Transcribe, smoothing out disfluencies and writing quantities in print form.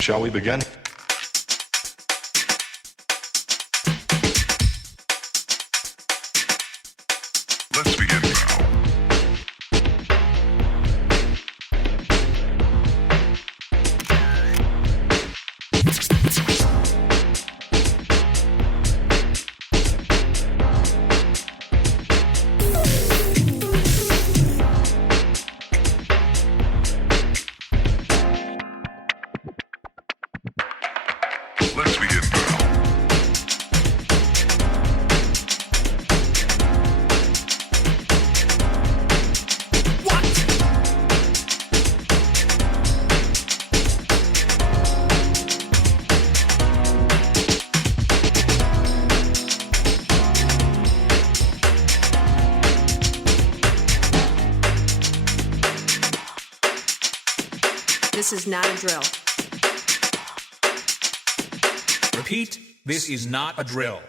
Shall we begin? Let's begin now. Let's begin now. This is not a drill. Repeat, this is not a drill.